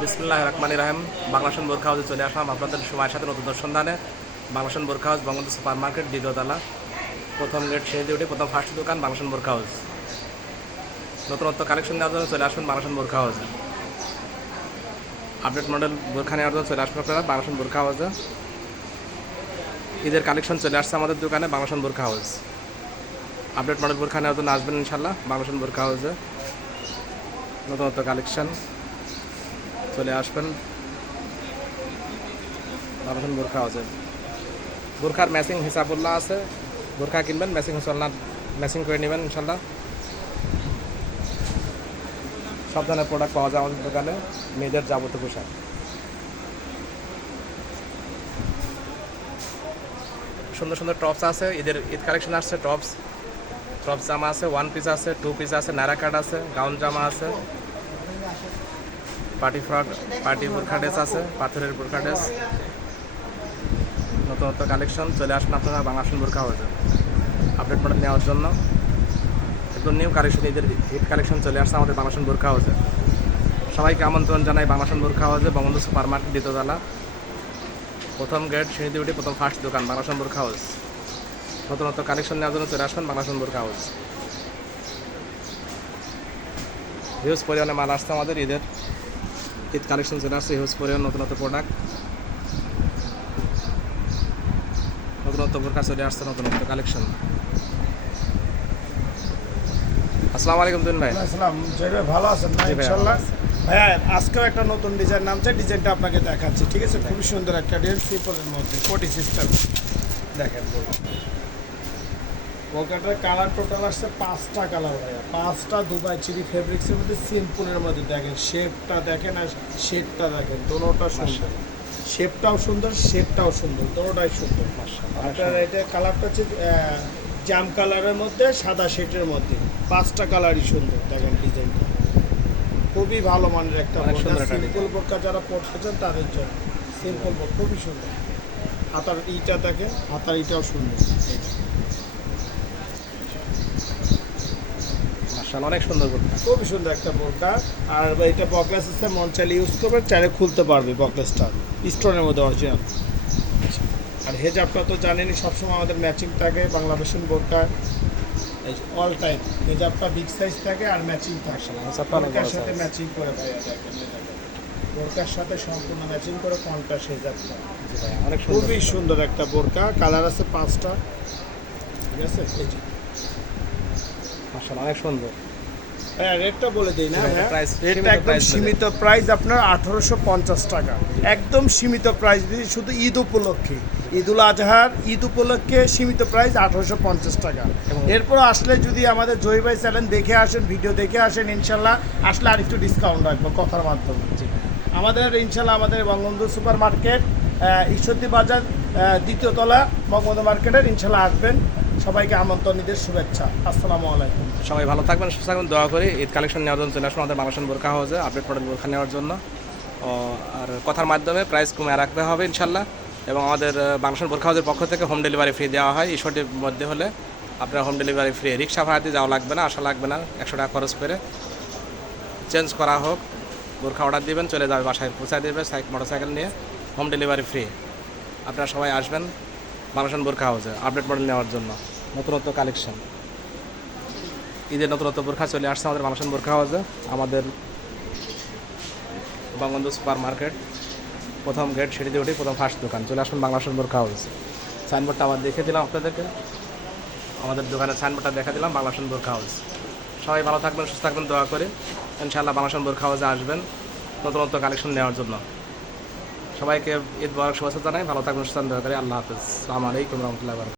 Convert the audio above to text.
বিসমুল্লাহ রহমান রাহিম। বাংলাদেশ বোরখা হাউসে চলে আসলাম আপনাদের সময়ের সাথে নতুন সন্ধানে বাংলাদেশ বোরখা হাউস, বঙ্গবন্ধু সুপার মার্কেট দ্বিতীয়তলা প্রথম গেট সিঁড়ি উঠে প্রথম ফার্স্ট দোকান বাংলাদেশ বোরখা হাউস। নতুনত্ব কালেকশন দেওয়ার জন্য চলে আসবেন বাংলাদেশ বোরখা হাউসে। আপডেট মডেল বোরখা নেওয়ার জন্য চলে আসবেন আপনারা বাংলাদেশ বোরখা হাউসে। ঈদের কালেকশন চলে আসছে আমাদের দোকানে বাংলাদেশ বোরখা হাউস। আপডেট মডেল বোরখা নেওয়ার জন্য আসবেন ইনশাল্লাহ বাংলাদেশ বোরখা হাউসে। নতুনত্ব কালেকশন চলে আসবেন। বাবাসন বোরখা আছে। বোরখার ম্যাচিং হিসাবুল্লাহ আছে। বোরখা কিনবেন ম্যাচিং হিসাবুল্লাহ ম্যাচিং করে নেবেন ইনশাল্লাহ সব ধরনের প্রোডাক্ট পাওয়া যায় আমাদের দোকানে, মেয়েদের যাবতীয় পোশাক। সুন্দর সুন্দর টপস আছে, ঈদের, ঈদ কালেকশন আসছে টপস টপস জামা আছে ওয়ান পিস আছে টু পিস আছে, নারা কাট আছে গাউন জামা আছে। পার্টি ফ্রক পার্টি বোরখা ড্রেস আছে, পাথরের বোরখা ড্রেস নতুন নতুন কালেকশন চলে আসুন আপনারা বাংলাদেশ বোরখা হয়েছে আপডেট মডেল নেওয়ার জন্য। একদম নিউ কালেকশন ঈদের ঈদ কালেকশন চলে আসছে আমাদের বাংলাদেশ বোরখা হাউসে সবাইকে আমন্ত্রণ জানাই বাংলাদেশ বোরখা হাউসে বঙ্গবন্ধু সুপার মার্কেট দ্বিতীয়তলা প্রথম গেট সিঁড়িতে উঠে প্রথম ফার্স্ট দোকান বাংলাদেশ বোরখা হাউস নতুন নতুন কালেকশন নেওয়ার জন্য চলে আসবেন বাংলাদেশ বোরখা হাউস হিউজ পরিমাণে মাল আসছে আমাদের ঈদের। ঈদ কালেকশন চলে আসছে হিউজ পরিমাণ নতুন নতুন প্রোডাক্ট নতুন নতুন বোরখা চলে আসছে নতুন নতুন কালেকশন। আসসালামু আলাইকুম তুন ভাই। আসসালাম জয় ভাই ভালো আছেন ভাই, ইনশাল্লাহ। ভালো আজকেও একটা নতুন ডিজাইন নামছে ডিজাইনটা আপনাকে দেখাচ্ছি ঠিক আছে? খুবই সুন্দর একটা ডিজাইন সিম্পলের মধ্যে কোটি সিস্টেম দেখেন বোকাটার কালার টোটাল আসছে পাঁচটা কালার ভাইয়া। পাঁচটা দুবাই চিরি ফেব্রিক্সের মধ্যে সিম্পলের মধ্যে দেখেন। শেপটা দেখেন আর শেপটা দেখেন। দোনোটা সুন্দর। শেপটাও সুন্দর শেপটাও সুন্দর দোনোটাই সুন্দর। আপনার এটা কালারটা হচ্ছে জাম কালারের মধ্যে সাদা শেটের মধ্যে। পাঁচটা কালারই সুন্দর দেখেন ডিজাইনটা খুবই ভালো মানের একটা সিম্পল। বোরকা যারা পড়তে চান তাদের জন্য। সিম্পল খুবই সুন্দর। হাতার ইটা দেখেন হাতার ইটাও সুন্দর। এইটা। অনেক সুন্দর বোরখা খুবই সুন্দর একটা বোরকা আর এটা বকলেস সিস্টেম মন চাইলে ইউজ করবে চাইলে খুলতে পারবে বকলেসটা। স্টোনের মধ্যে অরিজিনাল আর হেজাবটা তো জানেনই সবসময় আমাদের ম্যাচিং থাকে বাংলাদেশের বোরকা অল টাইম হেজাবটা বিগ সাইজ থাকে আর ম্যাচিং থাকে। বোরকার সাথে ম্যাচিং করে ভাইয়া দেখেন বোরকার সাথে সম্পূর্ণ ম্যাচিং করে কন্টাস হেজাবটা। অনেক সুন্দর খুবই সুন্দর একটা বোরকা কালার আছে পাঁচটা। ঠিক আছে? এই যে। অনেক সুন্দর। হ্যাঁ রেটটা বলে দিই না জি ভাই, হ্যাঁ রেটটা সীমিত একদম সীমিত প্রাইস আপনার আঠারোশো পঞ্চাশ টাকা। একদম সীমিত প্রাইস শুধু ঈদ উপলক্ষে। ঈদ উল আজহার ঈদ উপলক্ষে সীমিত প্রাইস আঠারোশো পঞ্চাশ টাকা। এরপর আসলে যদি আমাদের জয় ভাই চ্যানেল দেখে আসেন ভিডিও দেখে আসেন ইনশাল্লাহ আসলে আর একটু ডিসকাউন্ট রাখব কথার মাধ্যমে। আমাদের ইনশাল্লাহ আমাদের বঙ্গবন্ধু সুপার মার্কেট ঈশ্বরদী বাজার দ্বিতীয় তলা বঙ্গবন্ধু মার্কেটের ইনশাল্লাহ আসবেন। সবাইকে আমন্ত্রণ, ঈদের শুভেচ্ছা। আসসালামু আলাইকুম। সবাই ভালো থাকবেন, সুস্থ থাকবেন, দোয়া করি। ঈদ কালেকশন নেওয়ার জন্য চলে আসুন আমাদের বাংলাদেশ বোরখা হাউসে আপডেট মডেল বোরখা নেওয়ার জন্য। আর কথার মাধ্যমে প্রাইস কমে রাখতে হবে ইনশাল্লাহ এবং আমাদের বাংলাদেশ বোরখা হাউসের পক্ষ থেকে হোম ডেলিভারি ফ্রি দেওয়া হয়। ঈশ্বরটির মধ্যে হলে আপনার হোম ডেলিভারি ফ্রি রিক্সা ভাড়াতে যাওয়া লাগবে না, আসা লাগবে না, একশো টাকা খরচ করে। চেঞ্জ করা হোক, বোরখা অর্ডার দিবেন, চলে যাবে, বাসায় পৌঁছায় দেবে সাইকেল মোটরসাইকেল নিয়ে। Home delivery free. আপনারা সবাই আসবেন বাংলাদেশ বোরখা হাউসে, আপডেট মডেল নেওয়ার জন্য। নতুনত্ব কালেকশন। ঈদের নতুনত্ব বোরখা চলে আসছে আমাদের বাংলাদেশ বোরখা হাউসে, আমাদের বঙ্গবন্ধু সুপার মার্কেট, প্রথম গেট সিঁড়িতে উঠে প্রথম ফার্স্ট দোকান। চলে আসুন বাংলাদেশ বোরখা হাউস। সাইনবোর্ডটা আবার দেখে দিলাম আপনাদেরকে। আমাদের দোকানের সাইনবোর্ডটা দেখা দিলাম বাংলাদেশ বোরখা হাউস। সবাই ভালো থাকবেন, সুস্থ থাকবেন, দোয়া করে। ইনশাআল্লাহ বাংলাদেশ বোরখা হাউসে আসবেন, নতুনত্ব কালেকশন নেওয়ার জন্য। সবাইকে ঈদ বরাক শুভেচ্ছা জানাই। ভালো থাকবেন, সুস্থ থাকবেন। দোয়া করে আল্লাহ হাফিজ। আসসালামু আলাইকুম রহমতুল্লাহ